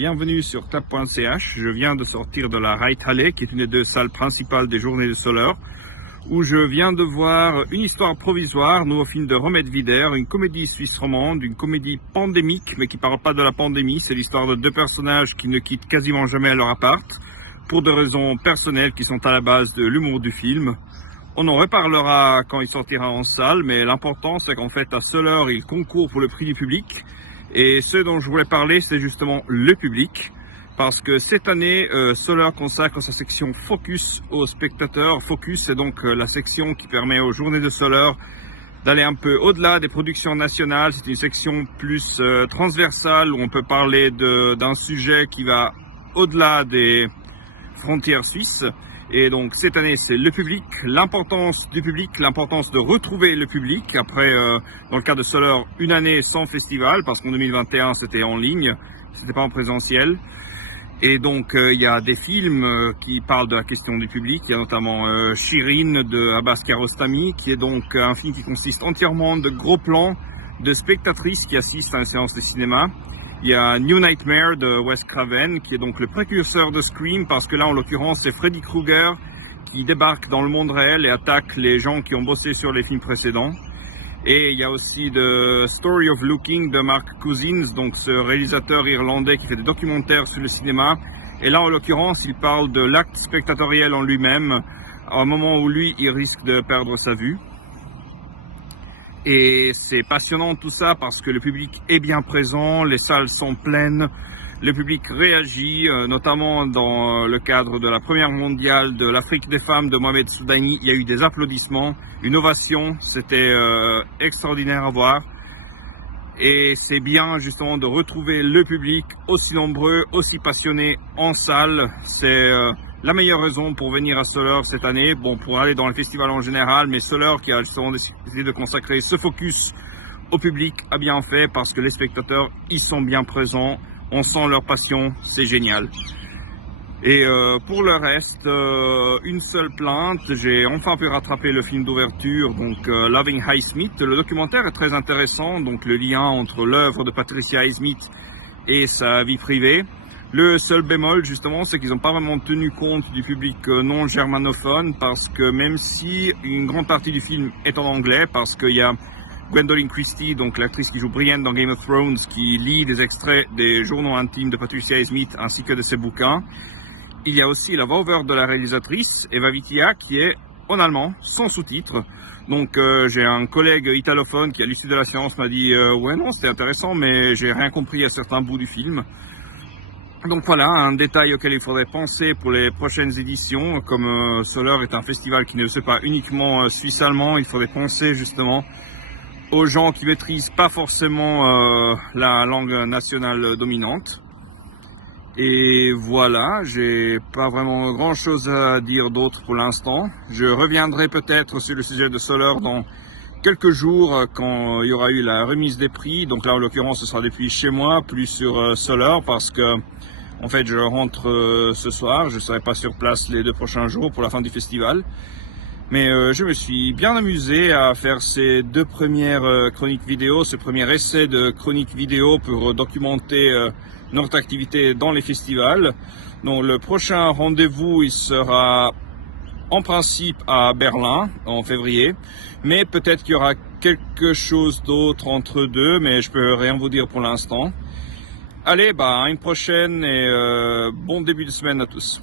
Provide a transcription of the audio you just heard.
bienvenue sur clap.ch. Je viens de sortir de la Reithalle, qui est une des deux salles principales des Journées de Soler, où je viens de voir Une histoire provisoire, nouveau film de Romet Wider, une comédie suisse romande, une comédie pandémique, mais qui parle pas de la pandémie. C'est l'histoire de deux personnages qui ne quittent quasiment jamais leur appart, pour des raisons personnelles qui sont à la base de l'humour du film. On en reparlera quand il sortira en salle, mais l'important c'est qu'en fait à Soler, il concourt pour le prix du public. Et ce dont je voulais parler, c'est justement le public. Parce que cette année, Soler consacre sa section Focus aux spectateurs. Focus, c'est donc la section qui permet aux Journées de Soler d'aller un peu au-delà des productions nationales. C'est une section plus transversale où on peut parler d'un sujet qui va au-delà des frontières suisses. Et donc cette année c'est le public, l'importance du public, l'importance de retrouver le public après, dans le cas de Soler, une année sans festival, parce qu'en 2021 c'était en ligne, c'était pas en présentiel. Et donc il y a des films qui parlent de la question du public. Il y a notamment Shirin de Abbas Kiarostami, qui est donc un film qui consiste entièrement de gros plans de spectatrices qui assistent à une séance de cinéma. Il y a New Nightmare de Wes Craven, qui est donc le précurseur de Scream, parce que là, en l'occurrence, c'est Freddy Krueger qui débarque dans le monde réel et attaque les gens qui ont bossé sur les films précédents. Et il y a aussi The Story of Looking de Mark Cousins, donc ce réalisateur irlandais qui fait des documentaires sur le cinéma. Et là, en l'occurrence, il parle de l'acte spectatoriel en lui-même, à un moment où lui, il risque de perdre sa vue. Et c'est passionnant tout ça parce que le public est bien présent, les salles sont pleines, le public réagit, notamment dans le cadre de la première mondiale de l'Afrique des femmes de Mohamed Soudani. Il y a eu des applaudissements, une ovation, c'était extraordinaire à voir. Et c'est bien justement de retrouver le public aussi nombreux, aussi passionné en salle. C'est la meilleure raison pour venir à Soler cette année, bon, pour aller dans le festival en général, mais Soler qui a justement décidé de consacrer ce focus au public a bien fait parce que les spectateurs, ils sont bien présents, on sent leur passion, c'est génial. Et pour le reste, une seule plainte, j'ai enfin pu rattraper le film d'ouverture, donc Loving Highsmith. Le documentaire est très intéressant, donc le lien entre l'œuvre de Patricia Highsmith et sa vie privée. Le seul bémol, justement, c'est qu'ils n'ont pas vraiment tenu compte du public non germanophone, parce que même si une grande partie du film est en anglais, parce qu'il y a Gwendoline Christie, donc l'actrice qui joue Brienne dans Game of Thrones, qui lit des extraits des journaux intimes de Patricia Highsmith ainsi que de ses bouquins. Il y a aussi la voix-over de la réalisatrice, Eva Vitia, qui est en allemand, sans sous-titres. Donc j'ai un collègue italophone qui, à l'issue de la séance, m'a dit ouais non, c'est intéressant, mais j'ai rien compris à certains bouts du film. Donc voilà, un détail auquel il faudrait penser pour les prochaines éditions. Comme Soler est un festival qui ne se fait pas uniquement suisse-allemand, il faudrait penser justement aux gens qui maîtrisent pas forcément la langue nationale dominante. Et voilà, j'ai pas vraiment grand chose à dire d'autre pour l'instant. Je reviendrai peut-être sur le sujet de Soler dans quelques jours quand il y aura eu la remise des prix. Donc là, en l'occurrence, ce sera depuis chez moi, plus sur Soler, parce que en fait, je rentre ce soir. Je serai pas sur place les 2 prochains jours pour la fin du festival. Mais je me suis bien amusé à faire ces 2 premières chroniques vidéo, ce premier essai de chronique vidéo pour documenter notre activité dans les festivals. Donc le prochain rendez-vous, il sera en principe à Berlin en février, mais peut-être qu'il y aura quelque chose d'autre entre deux, mais je peux rien vous dire pour l'instant. Allez, à une prochaine et bon début de semaine à tous.